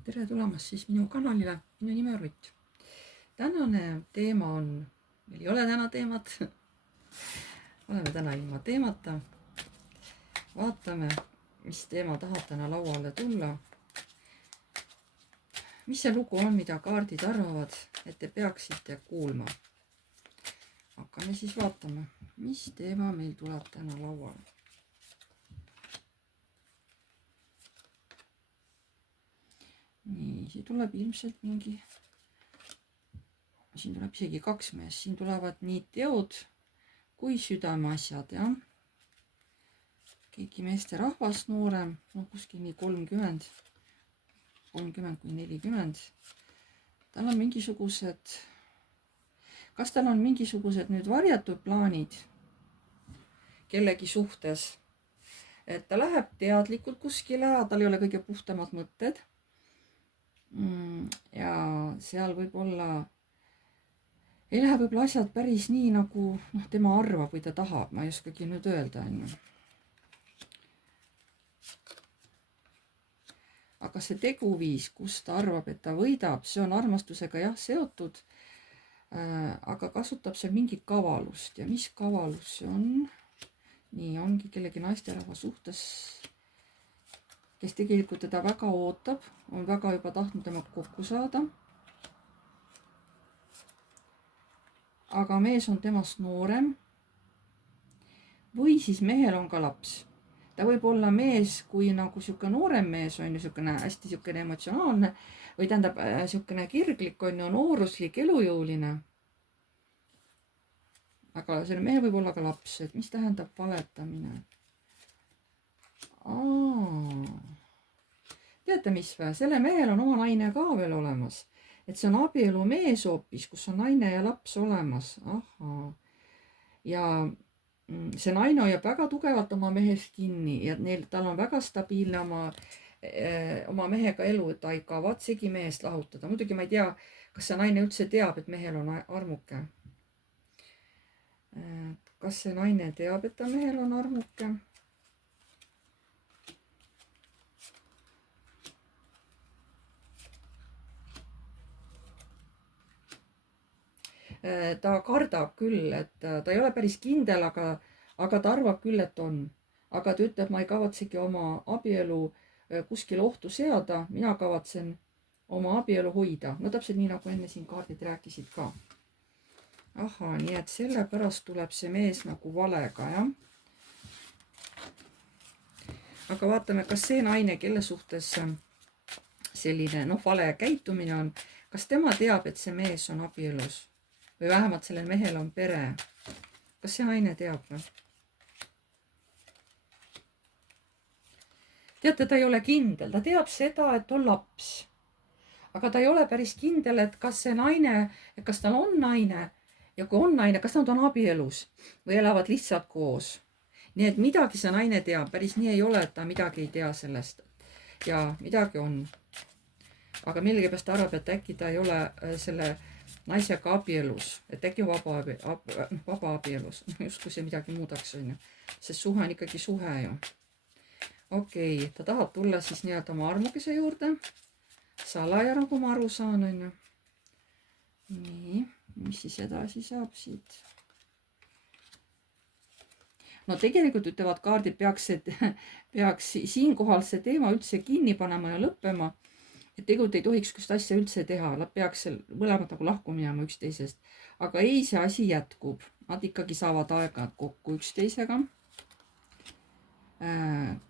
Tere tulemast siis minu kanalile, minu nimi on Rutt. Tänane teema on, meil ei ole täna teemat, oleme täna ilma teemata. Vaatame, mis teema tahab täna lauale tulla. Mis see lugu on, mida kaardid arvavad, et te peaksite kuulma. Hakkame siis vaatama, mis teema meil tuleb täna lauale. Nii, siin tuleb ilmselt mingi, siin tuleb isegi kaks meest, siin tulevad nii teod kui südameasjad, jah. Keegi meesterahvas noorem, no kuskil nii 30 kuni 40. Tal on mingisugused, kas tal on mingisugused nüüd varjatud plaanid kellegi suhtes, et ta läheb teadlikult kuskile, tal ei ole kõige puhtamad mõtted. Ja seal võib-olla ei lähe võib-olla asjad päris nii, nagu tema arvab või ta tahab, ma ei oskagi nüüd öelda. Aga see teguviis, kus ta arvab, et ta võidab, see on armastusega jah seotud, aga kasutab seal mingit kavalust. Ja mis kavalus see on? Nii ongi kellegi naisterahva suhtes, kes tegelikult teda väga ootab, on väga juba tahtnud temaga kokku saada. Aga mees on temast noorem. Või siis mehel on ka laps. Ta võib olla mees, kui nagu siuke noorem mees on ju siukene hästi siukene emotsionaalne või tähendab siukene kirglik on ju nooruslik, elujõuline. Aga selle mehel võib olla ka laps, et mis tähendab valetamine? Teate mis või? Selle mehel on oma naine ka veel olemas. Et see on abielu mees hoopis, kus on naine ja laps olemas. Ahaa. Ja see naine hoiab väga tugevalt oma mehest kinni ja tal on väga stabiilne oma mehega elu, et ta ei kavatsegi mehest lahutada. Muidugi ma ei tea, kas see naine üldse teab, et mehel on armuke. Kas see naine teab, et ta mehel on armuke? Ta kardab küll, et ta ei ole päris kindel, aga ta arvab küll, et on. Aga ta ütleb, ma ei kavatsegi oma abielu kuskil ohtu seada, mina kavatsen oma abielu hoida. No täpselt nii, nagu enne siin kaardid rääkisid ka. Aha, nii et sellepärast tuleb see mees nagu valega, jah. Aga vaatame, kas see naine, kelle suhtes selline vale käitumine on, kas tema teab, et see mees on abielus? Või vähemalt sellel mehel on pere. Kas see naine teab või? Teate, ta ei ole kindel. Ta teab seda, et on laps. Aga ta ei ole päris kindel, et kas see naine, kas tal on naine ja kui on naine, kas nad on abielus või elavad lihtsalt koos. Nii et midagi see naine teab. Päris nii ei ole, et ta midagi ei tea sellest. Ja midagi on. Aga millegipärast ta arvab, et äkki ta ei ole selle naisega abielus, et äkki vaba abielus, justkui see midagi muudaks, on ju. Sest suhe on ikkagi suhe ju. Okei, ta tahab tulla siis nii-öelda oma armukese juurde. Salaja, nagu ma aru saan, on ju. Nii, mis siis edasi saab siit? No tegelikult ütlevad kaardid, peaks siinkohal see teema üldse kinni panema ja lõppema. Et tegelikult ei tohiks kust asja üldse teha, nad peaks mõlemad nagu lahku minema üksteisest. Aga ei, see asi jätkub. Nad ikkagi saavad aega kokku üksteisega.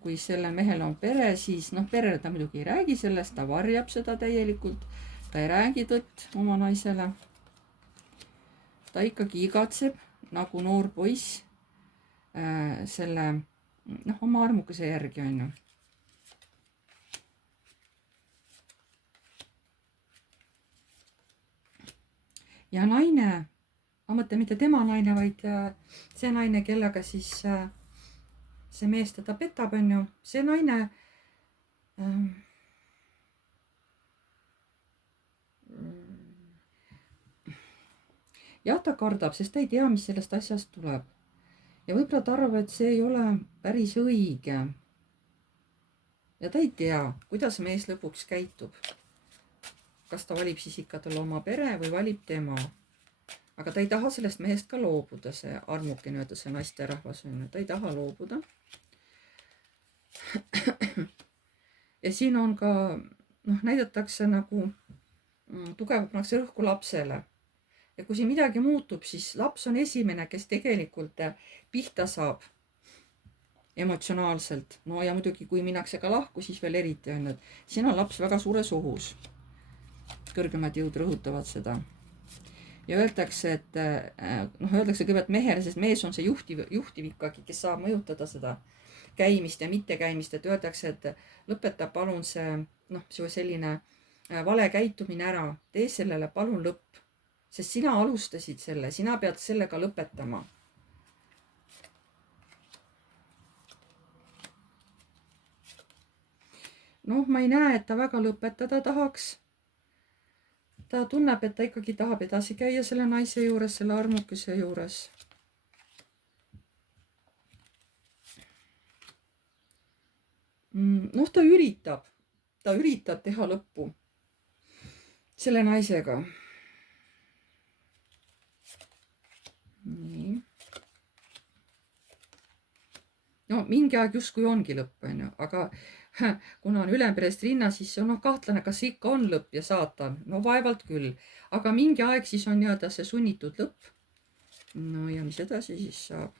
Kui sellel mehel on pere, siis perele ta muidugi ei räägi sellest, ta varjab seda täielikult. Ta ei räägi tõtt oma naisele. Ta ikkagi igatseb nagu noor poiss selle oma armukese järgi on ju. Ja naine, ma mõtlen mitte tema naine, vaid see naine, kellega siis see mees teda petab, on ju. See naine jah, ta kardab, sest ta ei tea, mis sellest asjast tuleb. Ja võib-olla ta arvab, et see ei ole päris õige. Ja ta ei tea, kuidas mees lõpuks käitub. kas ta valib siis ikka talle oma pere või valib tema. Aga ta ei taha sellest mehest ka loobuda, see armuke nii-öelda, see naisterahvas on ju, ta ei taha loobuda. Ja siin on ka, noh, näidatakse nagu tugevalt pannakse rõhku lapsele. Ja kui siin midagi muutub, siis laps on esimene, kes tegelikult pihta saab emotsionaalselt. No ja muidugi, kui minnakse ka lahku, siis veel eriti on, et siin on laps väga suures ohus. Kõrgemad jõud rõhutavad seda. Ja öeldakse, et öeldakse kõigepealt mehele, sest mees on see juhtiv ikkagi, kes saab mõjutada seda käimist ja mittekäimist, et öeldakse, et lõpeta palun see, selline vale käitumine ära, tee sellele palun lõpp, sest sina alustasid selle, sina pead sellega lõpetama. Ma ei näe, et ta väga lõpetada tahaks. Ta tunneb, et ta ikkagi tahab edasi käia selle naise juures, selle armukese juures. Ta üritab teha lõppu selle naisega. Nii. Mingi aeg justkui ongi lõpp, on ju, aga kuna on ülemperest rinna, siis on kahtlane, kas ikka on lõpp ja saatan. Vaevalt küll. Aga mingi aeg siis on see sunnitud lõpp. Ja mis edasi siis saab?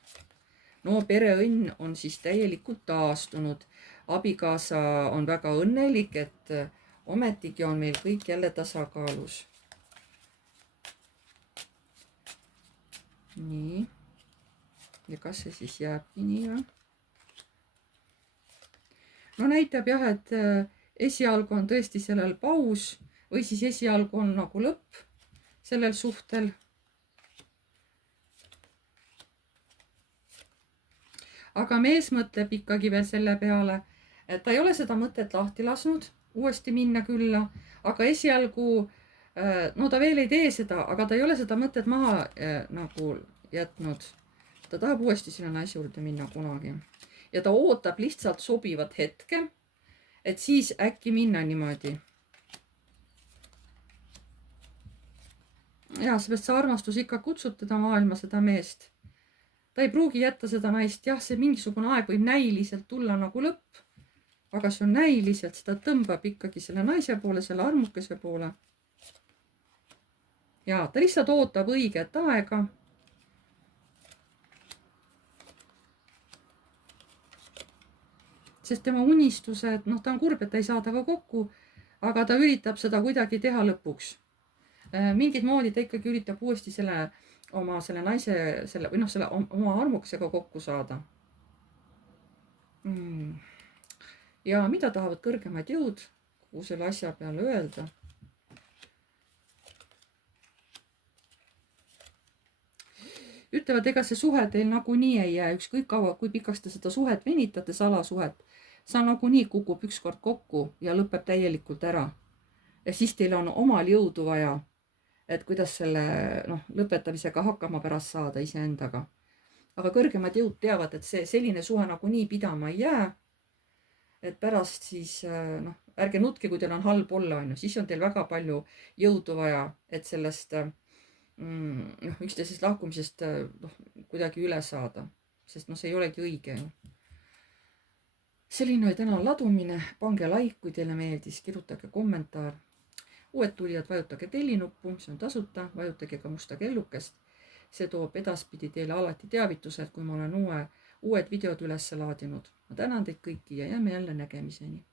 Pereõnn on siis täielikult taastunud. Abikaasa on väga õnnelik, et ometigi on meil kõik jälle tasakaalus. Nii. Ja kas see siis jääbki nii või? Näitab jah, et esialgu on tõesti sellel paus või siis esialgu on nagu lõpp sellel suhtel. Aga mees mõtleb ikkagi veel selle peale, et ta ei ole seda mõtet lahti lasknud uuesti minna külla, aga esialgu, ta veel ei tee seda, aga ta ei ole seda mõtet maha nagu jätnud. Ta tahab uuesti selle naise juurde minna kunagi. Ja ta ootab lihtsalt sobivat hetke, et siis äkki minna niimoodi. Ja seepärast see armastus ikka kutsub teda maailma, seda meest. Ta ei pruugi jätta seda naist. Jah, see mingisugune aeg võib näiliselt tulla nagu lõpp, aga see on näiliselt, seda tõmbab ikkagi selle naise poole, selle armukese poole. Ja ta lihtsalt ootab õiget aega. Sest tema unistused, ta on kurb, et ta ei saa taga kokku, aga ta üritab seda kuidagi teha lõpuks. Mingit moodi ta ikkagi üritab uuesti oma naise, oma armukesega kokku saada. Ja mida tahavad kõrgemad jõud kogu selle asja peale öelda? Ütlevad, ega see suhe teil nagunii ei jää, ükskõik kaua, kui pikaks te seda suhet venitate, salasuhet, sa nagunii kukub ükskord kokku ja lõpeb täielikult ära. Ja siis teil on omal jõudu vaja, et kuidas selle lõpetamisega hakkama pärast saada iseendaga. Aga kõrgemad jõud teavad, et selline suhe nagunii pidama ei jää. Et pärast siis, ärge nutke, kui teil on halb olla, siis on teil väga palju jõudu vaja, et sellest üksteisest lahkumisest kuidagi üle saada, sest see ei olegi õige. Selline oli täna ladumine. Pange like, kui teile meeldis, kirjutage kommentaar. Uued tulijad, vajutage tellinuppu, see on tasuta, vajutage ka musta kellukest. See toob edaspidi teile alati teavitused, kui ma olen uued videod üles laadinud. Ma tänan teid kõiki ja jääme jälle nägemiseni.